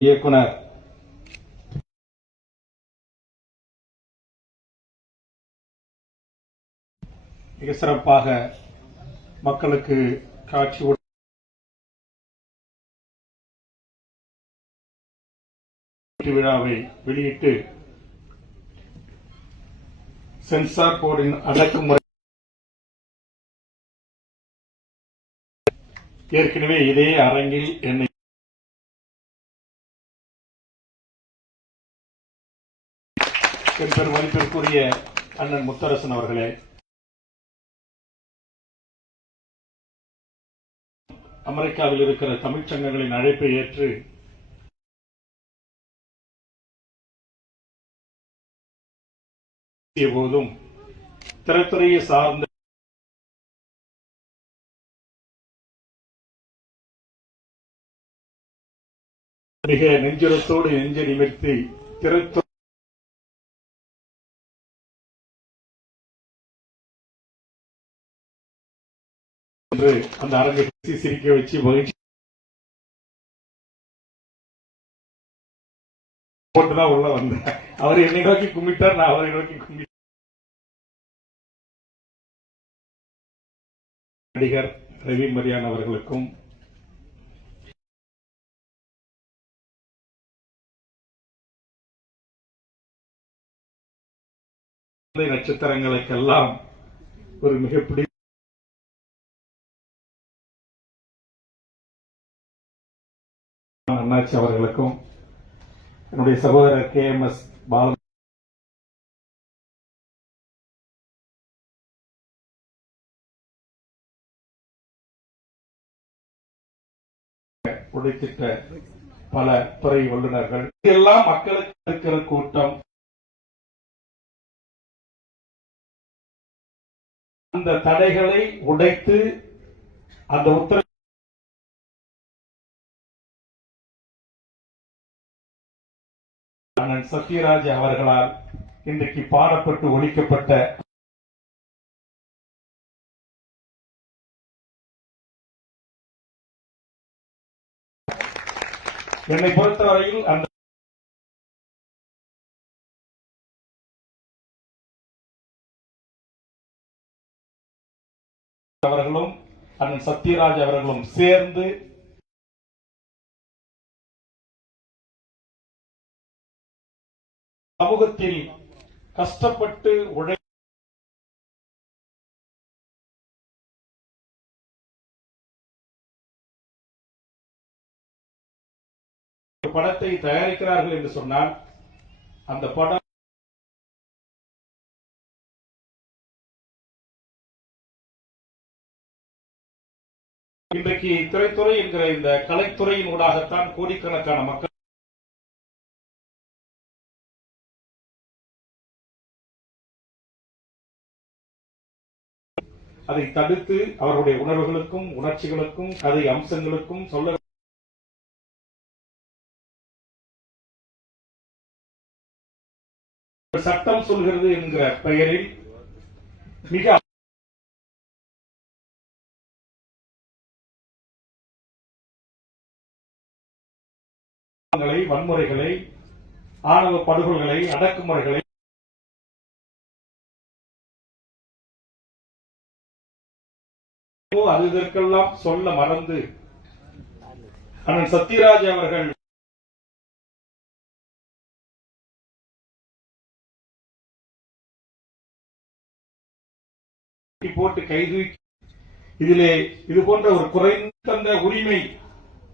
இயக்குனர். மிக சிறப்பாக மக்களுக்கு காட்சி விழாவை வெளியிட்டு சென்சார் போர்டின் அடக்குமுறை ஏற்கனவே இதே அரங்கில் என்னை பெரும் மதிப்பிற்குரிய அண்ணன் முத்தரசன் அவர்களே. அமெரிக்காவில் இருக்கிற தமிழ்ச் சங்கங்களின் அழைப்பை ஏற்று போதும் திரைத்துறையை சார்ந்த மிக நெஞ்சுரத்தோடு நெஞ்சு நிமிர்த்தி திரைத்துறை என்று அந்த அரங்கை சிரிக்க வச்சு மகிழ்ச்சி. போட்டுதான் உள்ள வந்தேன். அவர் என்னை நோக்கி கும்பிட்டார் நான் அவரை நோக்கி கும்பிட்டேன். நடிகர் ரவி மரியான் அவர்களுக்கும் நட்சத்திரங்களுக்கெல்லாம் ஒரு மிக மீனாட்சி அவர்களுக்கும் என்னுடைய சகோதரர் கே. எம். எஸ். பாலம் உழைத்திட்ட பல துறை வல்லுநர்கள். எல்லாம் மக்களுக்கு இருக்கிற கூட்டம். அந்த தடைகளை உடைத்து அந்த உத்தர சத்யராஜ் அவர்களால் இன்றைக்கு பாடப்பட்டு ஒழிக்கப்பட்ட என்னை பொறுத்தவரையில் அந்த அவர்களும் அண்ணன் சத்யராஜ் அவர்களும் சேர்ந்து சமூகத்தில் கஷ்டப்பட்டு உழை படத்தை தயாரிக்கிறார்கள் என்று சொன்னால் அந்த படம் இன்றைக்கு திரைத்துறை என்கிற இந்த கலைத்துறையின் ஊடாகத்தான் கோடிக்கணக்கான மக்கள் அதை தடுத்து அவருடைய உணர்வுகளுக்கும் உணர்ச்சிகளுக்கும் கதை அம்சங்களுக்கும் சொல்ல சட்டம் சொல்கிறது என்கிற பெயரில் மிக வன்முறைகளை ஆணவ படுகொலைகளை அடக்குமுறைகளை அது இதற்கெல்லாம் சொல்ல மறந்து. அண்ணன் சத்யராஜ் அவர்கள். போட்டு கைது இதிலே இது போன்ற ஒரு குறைந்த உரிமை.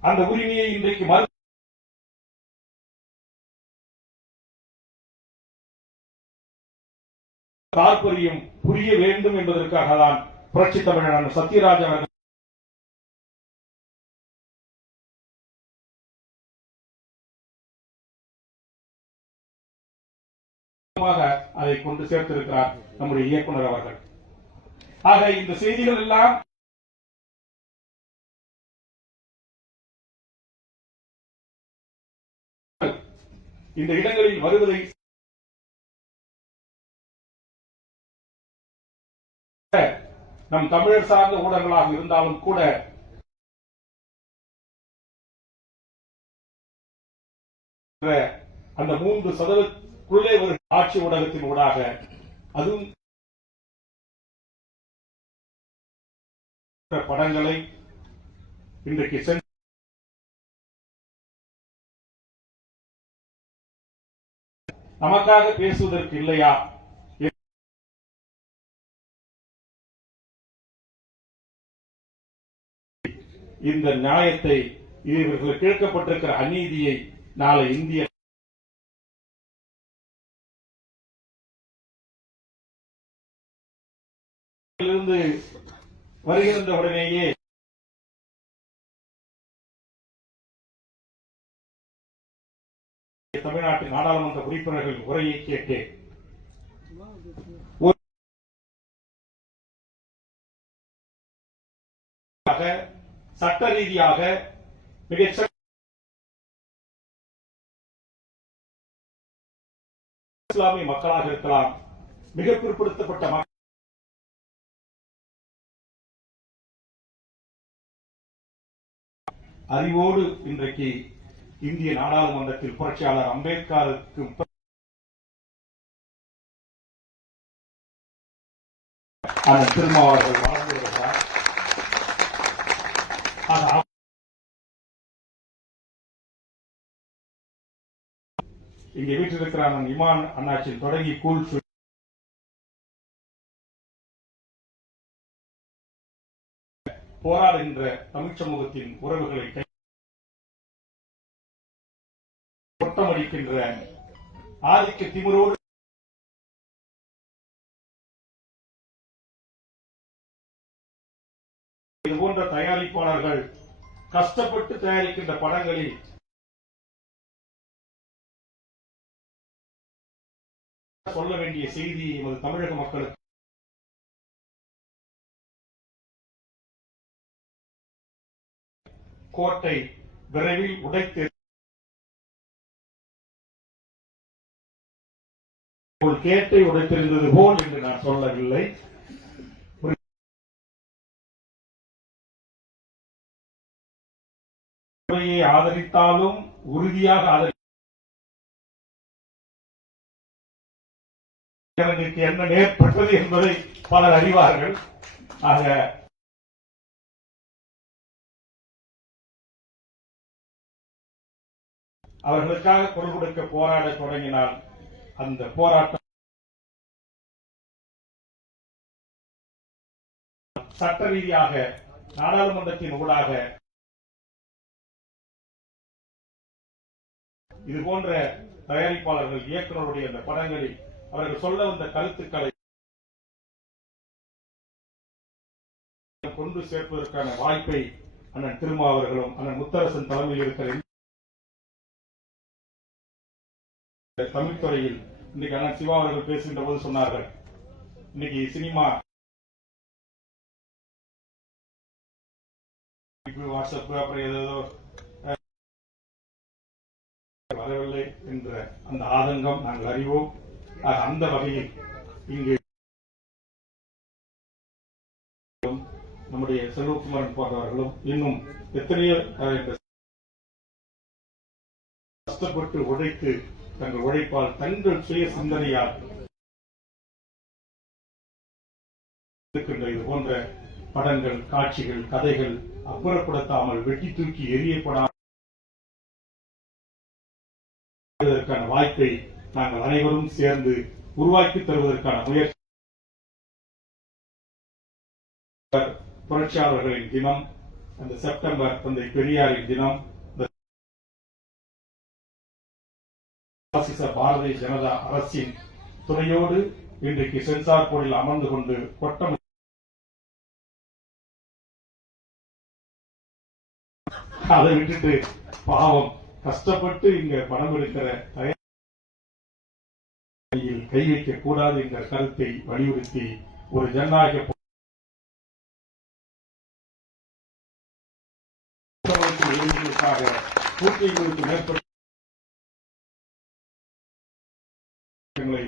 அந்த உரிமையை இன்றைக்கு மறு தாற்பயம் புரிய வேண்டும் என்பதற்காக தான் புரட்சி தமிழர் சத்யராஜ் அவர்கள் அதை கொண்டு சேர்த்திருக்கிறார் நம்முடைய இயக்குனர் அவர்கள். ஆக இந்த செய்திகள் எல்லாம் இந்த இடங்களில் வருவதை நம் தமிழர் சார்ந்த ஊடகங்களாக இருந்தாலும் கூட அந்த மூன்று சதவீதத்துக்குள்ளே ஒரு ஆட்சி ஊடகத்தின் ஊடாக அதுவும் படங்களை இன்றைக்கு சென்று நமக்காக பேசுவதற்கு இல்லையா? இந்த நியாயத்தை இவர்களுக்கு கேட்கப்பட்டிருக்கிற அநீதியை நாளை இந்திய இருந்து வருகின்ற உடனேயே தமிழ்நாட்டின் நாடாளுமன்ற உறுப்பினர்கள் உரையை கேட்டேன். சட்ட ரீதியாக மிகச் இஸ்லாமிய மக்களாக இருக்கலாம் மிக பிற்படுத்தப்பட்ட மக்கள் அறிவோடு இன்றைக்கு இந்திய நாடாளுமன்றத்தில் புரட்சியாளர் அம்பேத்கருக்கு அந்த திருமாவளர்கள் இங்கே வீட்டில் இமான் அண்ணாச்சில் தொடங்கி கூல் போராடுகின்ற தமிழ் சமூகத்தின் உறவுகளை கை- ஆதிக்க திமிரோடு இது போன்ற தயாரிப்பாளர்கள் கஷ்டப்பட்டு தயாரிக்கின்ற படங்களில் சொல்ல வேண்டிய செய்தி எமது தமிழக மக்களுக்கு. கோட்டை விரைவில் உடைத்து ஒரு கேட்டை உடைத்திருந்தது போல் என்று நான் சொல்லவில்லை. ஆதரித்தாலும் உறுதியாக ஆதரி எனக்கு என்ன நேர்பட்டது என்பதை பலர் அறிவார்கள். ஆக அவர்களுக்காக குரல் கொடுக்க போராட தொடங்கினால் அந்த போராட்டம் சட்ட ரீதியாக நாடாளுமன்றத்தின் ஊடாக இது போன்ற தயாரிப்பாளர்கள் இயக்குநருடைய அந்த படங்களில் அவர்கள் சொல்ல வந்த கருத்துக்களை கொண்டு சேர்ப்பதற்கான வாய்ப்பை அண்ணன் திருமா அவர்களும் அண்ணன் முத்தரசன் தலைமையில் இருக்கிற இந்த தமிழ் துறையில் இன்னைக்கு அண்ணன் சிவா அவர்கள் பேசுகின்ற போது சொன்னார்கள். இன்னைக்கு சினிமா வாட்ஸ்அப் அப்புறம் ஏதோ வரவில்லை என்ற அந்த ஆதங்கம் நாங்கள் அறிவோம். அந்த வகையில் இங்கு நம்முடைய செல்வகுமாரன் போன்றவர்களும் இன்னும் எத்தனையோ கஷ்டப்பட்டு உழைத்து தங்கள் உழைப்பால் தங்கள் சுய சிந்தனையால் இருக்கின்ற இது போன்ற படங்கள் காட்சிகள் கதைகள் அப்புறப்படுத்தாமல் வெட்டி தூக்கி எரியப்படாமல் வாய்ப்பை நாங்கள் அனைவரும் சேர்ந்து உருவாக்கி தருவதற்கான முயற்சி புரட்சியாளர்களின் தினம் அந்த செப்டம்பர் தந்தை பெரியாரின் தினம் பாசிச பாரதிய ஜனதா அரசின் துணையோடு இன்றைக்கு சென்சார் போர்டில் அமர்ந்து கொண்டு கொட்டம் அதை விட்டுட்டு பாவம் கஷ்டப்பட்டு இங்க படம் எடுக்கிற தயார் கை வைக்க கூடாது என்ற கருத்தை வலியுறுத்தி ஒரு ஜனநாயக போராட்டத்தில் நூற்றி ஐம்பதுக்கு மேற்பட்ட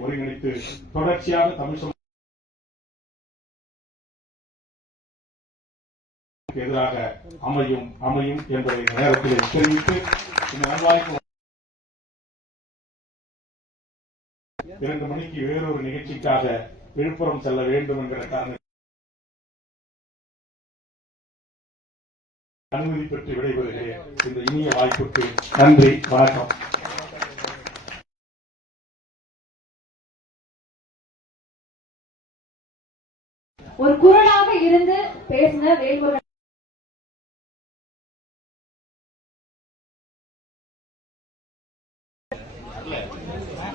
ஒருங்கிணைத்து தொடர்ச்சியாக தமிழ் எதிராக அமையும் அமையும் என்பதை நேரத்தில் தெரிவித்து இந்த நல்வாய்ப்பு இரண்டு மணிக்கு வேறொரு நிகழ்ச்சிக்காக விழுப்புரம் செல்ல வேண்டும் என்கிற காரணம் அனுமதி பெற்று விடைபெறுகிறேன். இந்த இனிய வாய்ப்புக்கு நன்றி வணக்கம். ஒரு குரலாக இருந்து பேசின வேல்முருகன்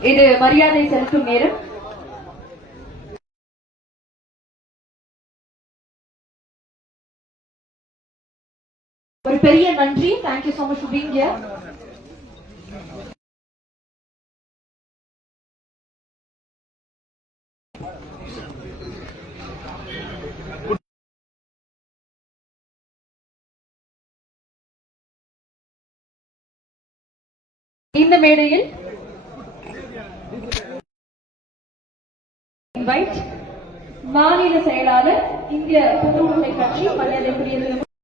இது மரியாதை செலுத்தும் நேரம். ஒரு பெரிய நன்றி. Thank you so much for being இந்த மேடையில் இன்வைட். மாநில செயலாளர் இந்திய பொதுவுடைமை கட்சி மரியாதைக்குரியது.